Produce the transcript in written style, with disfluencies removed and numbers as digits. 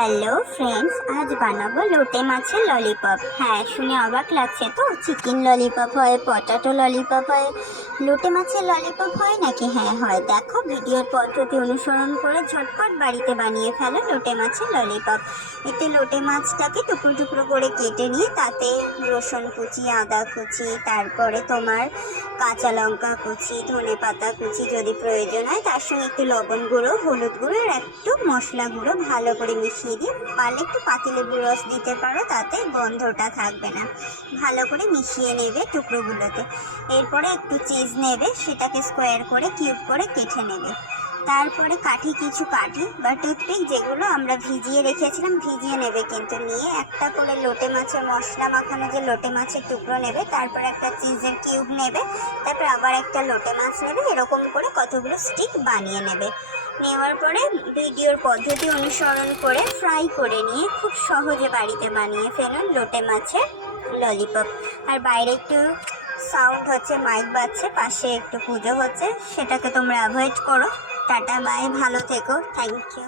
Hello friends, আজ বানাবো লোটে মাছের ললিপপ। হ্যাঁ, শুনে অবাক লাগছে তো? চিকেন ললিপপ হয়, পটাটো ললিপপ হয়, লোটে মাছের ললিপপ হয় নাকি? হ্যাঁ হয়। দেখো, ভিডিওর পদ্ধতি অনুসরণ করে ঝটপট বাড়িতে বানিয়ে ফেলো লোটে মাছের ললিপপ। এতে লোটে মাছটাকে টুকরো টুকরো করে কেটে নিয়ে তাতে রসুন কুচি, আদা কুচি, তারপরে তোমার কাঁচা লঙ্কা কুচি, ধনে পাতা কুচি যদি প্রয়োজন হয়, তার সঙ্গে একটু লবণ গুঁড়ো, হলুদ গুঁড়ো আর একটু মশলা গুঁড়ো ভালো করে মিশিয়ে দিয়ে, পারলে একটু পাতিলেবুর রস দিতে পারো, তাতে গন্ধটা থাকবে না। ভালো করে মিশিয়ে নেবে টুকরোগুলোতে। এরপরে একটু চিজ নেবে, সেটাকে স্কোয়ার করে কিউব করে কেটে নেবে। তারপরে কিছু কাঠি বা টুথপিক, যেগুলো আমরা ভিজিয়ে রেখেছিলাম, ভিজিয়ে নেবে কিন্তু। নিয়ে একটা করে লোটে মাছের মশলা মাখানো যে লোটে মাছের টুকরো নেবে, তারপর একটা চিজের কিউব নেবে, তারপর আবার একটা লোটে মাছ নেবে, এরকম করে কতগুলো স্টিক বানিয়ে নেবে। নেওয়ার পরে ভিডিওর পদ্ধতি অনুসরণ করে ফ্রাই করে নিয়ে খুব সহজে বাড়িতে বানিয়ে ফেলুন লোটে মাছের ললিপপ। আর বাইরে একটু সাউন্ড হচ্ছে, মাইক বাজছে, পাশে একটু পুজো হচ্ছে, সেটাকে তোমরা অ্যাভয়েড করো। টাটা, বাই, ভালো থেকো, থ্যাংক ইউ।